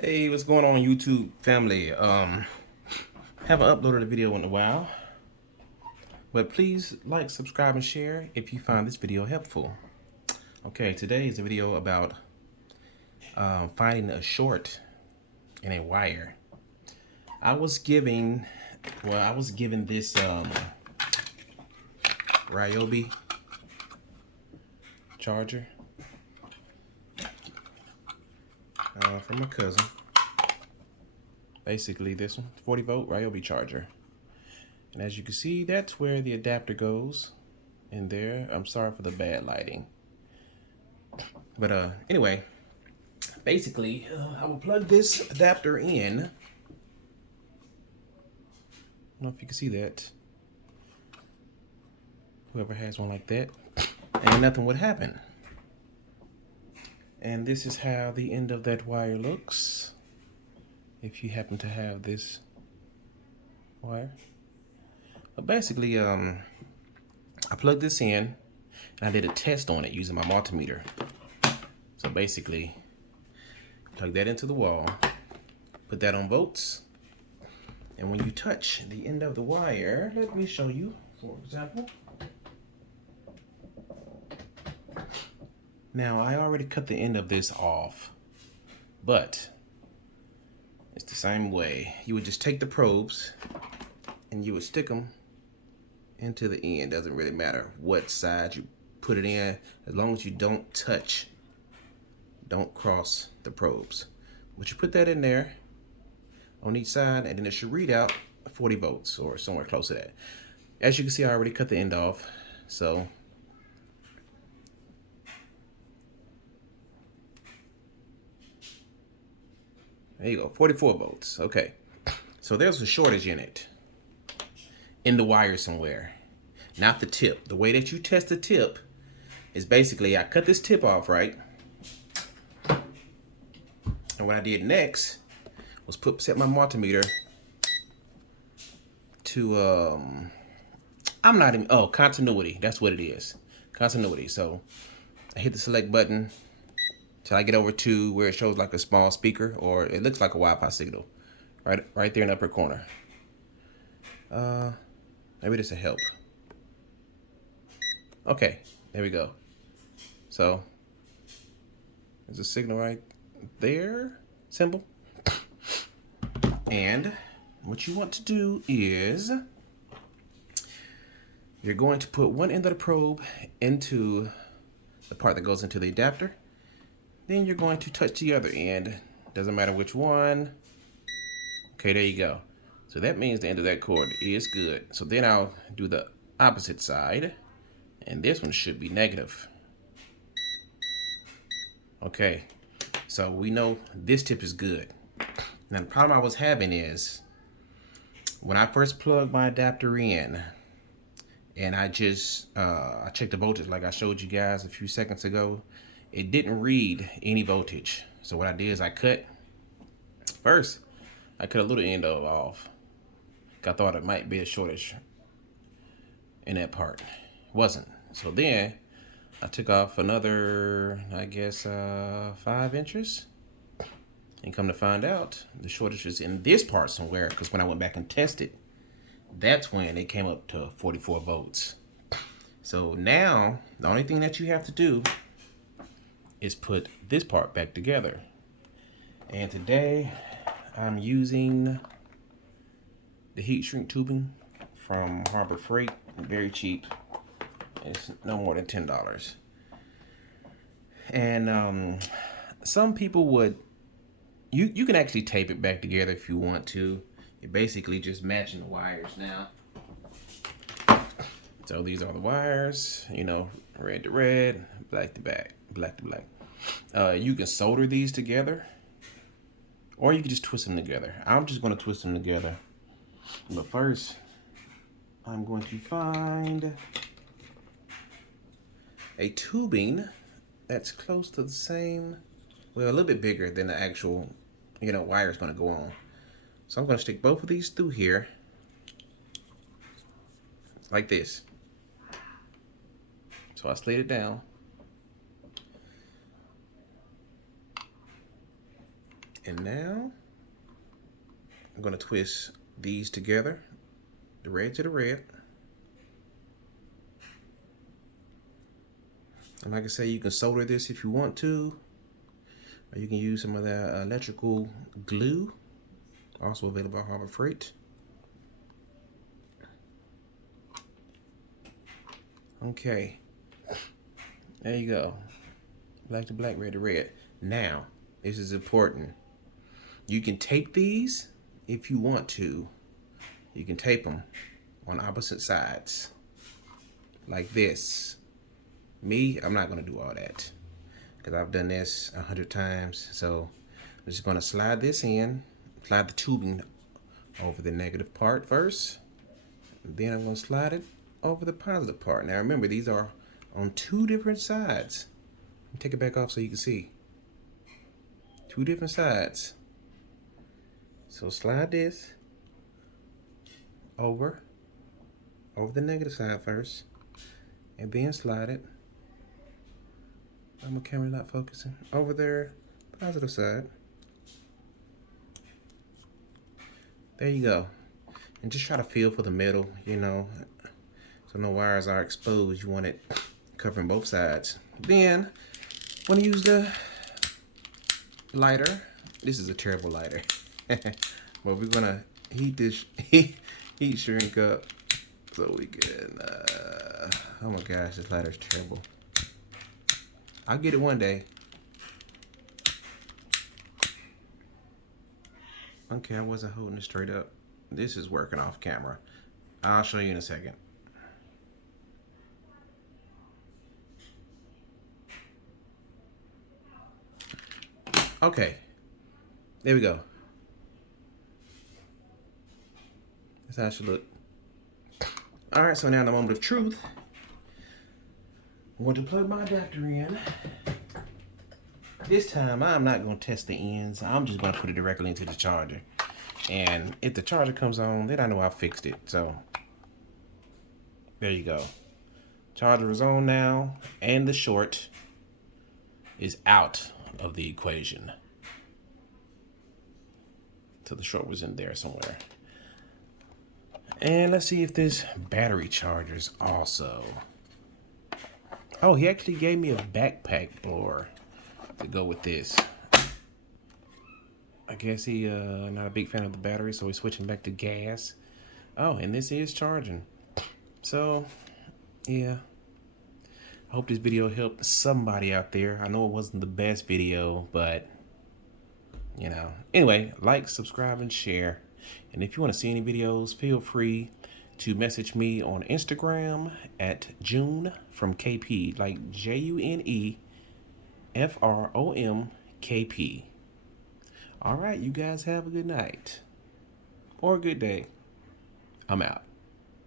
Hey, what's going on YouTube family? Haven't uploaded a video in a while, but please like, subscribe, and share if you find this video helpful. Okay, today is a video about finding a short in a wire. I was given this Ryobi charger from my cousin. Basically, this one, 40 volt Ryobi charger. And as you can see, that's where the adapter goes in there. I'm sorry for the bad lighting. But anyway, basically, I will plug this adapter in. I don't know if you can see that. Whoever has one like that, and nothing would happen. And this is how the end of that wire looks. If you happen to have this wire. But basically, I plugged this in, and I did a test on it using my multimeter. So basically, plug that into the wall, put that on volts, and when you touch the end of the wire, let me show you, for example. Now, I already cut the end of this off, but it's the same way. You would just take the probes, and you would stick them into the end. Doesn't really matter what side you put it in, as long as you don't touch, don't cross the probes. But you put that in there on each side, and then it should read out 40 volts or somewhere close to that. As you can see, I already cut the end off, so there you go, 44 volts. Okay, so there's a shortage in it, in the wire somewhere, not the tip. The way that you test the tip is basically, I cut this tip off, right? And what I did next was set my multimeter to I'm not even, continuity. That's what it is, continuity. So I hit the select button till I get over to where it shows like a small speaker, or it looks like a Wi-Fi signal, right there in the upper corner. Maybe this will help. Okay, there we go. So there's a signal right there, symbol. And what you want to do is you're going to put one end of the probe into the part that goes into the adapter. Then you're going to touch the other end. Doesn't matter which one. Okay, there you go. So that means the end of that cord is good. So then I'll do the opposite side, and this one should be negative. Okay, so we know this tip is good. Now the problem I was having is, when I first plugged my adapter in, and I checked the voltage like I showed you guys a few seconds ago, it didn't read any voltage. So what I did is I cut a little end off. I thought it might be a shortage in that part. It wasn't. So then I took off another, I guess, 5 inches. And come to find out, the shortage is in this part somewhere, because when I went back and tested, that's when it came up to 44 volts. So now, the only thing that you have to do is put this part back together. And today, I'm using the heat shrink tubing from Harbor Freight. Very cheap. It's no more than $10. And some people would, you can actually tape it back together if you want to. You're basically just matching the wires now. So these are the wires, you know, red to red, black to black, black to black. You can solder these together, or you can just twist them together. I'm just going to twist them together. But first, I'm going to find a tubing that's close to the same, well, a little bit bigger than the actual, wire is going to go on. So I'm going to stick both of these through here, like this. So I slid it down. And now I'm going to twist these together, the red to the red. And like I say, you can solder this if you want to, or you can use some of that electrical glue, also available at Harbor Freight. Okay, there you go. Black to black, red to red. Now, this is important. You can tape these if you want to. You can tape them on opposite sides, like this. Me, I'm not gonna do all that because I've done this 100 times. So I'm just gonna slide this in, slide the tubing over the negative part first. Then I'm gonna slide it over the positive part. Now remember, these are on two different sides. Take it back off so you can see. Two different sides. So slide this over the negative side first, and then slide it. My camera not focusing. Over there, positive side. There you go. And just try to feel for the metal, you know, so no wires are exposed. You want it covering both sides. Then, want to use the lighter. This is a terrible lighter. But we're gonna heat this heat shrink up so we can. Oh my gosh, this lighter's terrible. I'll get it one day. Okay, I wasn't holding it straight up. This is working off camera. I'll show you in a second. Okay, there we go. That's how it should look. All right, so now in the moment of truth, I'm going to plug my adapter in. This time, I'm not going to test the ends. I'm just going to put it directly into the charger. And if the charger comes on, then I know I fixed it. So, there you go. Charger is on now, and the short is out of the equation. So the short was in there somewhere. And let's see if this battery charger's also. Oh, he actually gave me a backpack blower to go with this. I guess he not a big fan of the battery, so he's switching back to gas. Oh, and this is charging. So, yeah. I hope this video helped somebody out there. I know it wasn't the best video, but, you know. Anyway, like, subscribe, and share. And if you want to see any videos, feel free to message me on Instagram at June from KP, like JUNEFROMKP. All right, you guys have a good night or a good day. I'm out.